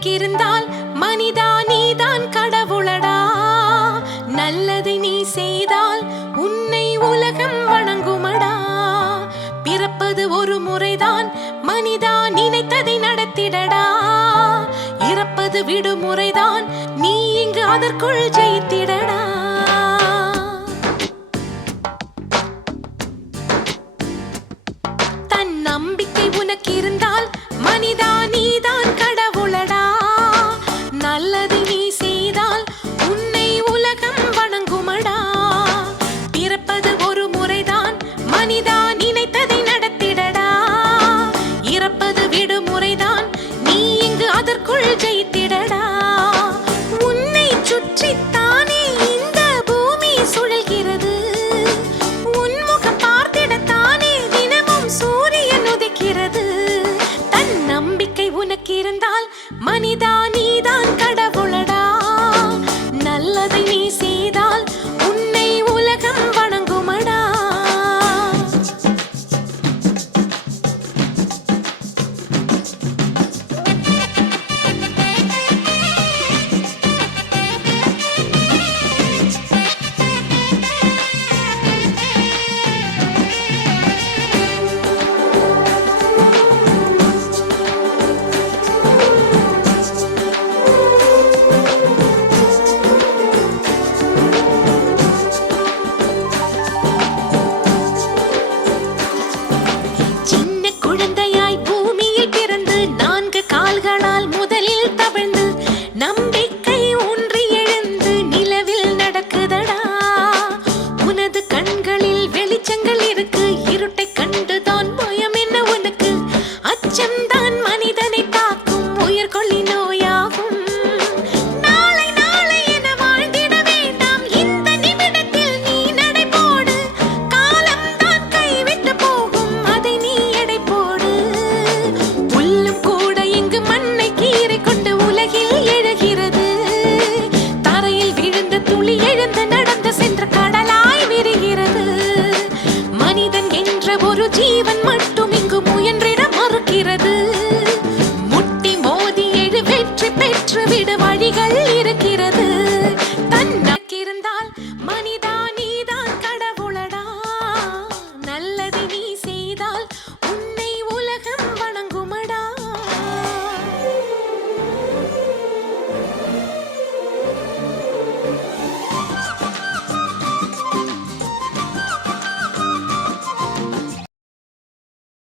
உனக்கிருந்தால் மனிதா நீதான் கடவுளடா. நல்லதை நீ செய்தால் உன்னை உலகம் வணங்குமடா. பிறப்பது ஒரு முறைதான் மனிதா, நினைத்ததை நடத்திடடா. இறப்பது விடுமுறைதான், நீ இங்கு அதற்குள் ஜெயித்திடடா. தன் நம்பிக்கை உனக்கிருந்தால் மனிதா நீதான் கடவுளடா. நல்லதை நீ செய்தால் உன்னை உலகம் வணங்குமடா. பிறப்பது ஒரு முறைதான் மனிதா, நினைத்ததை நடத்திடடா. இறப்பது விடுமுறைதான்,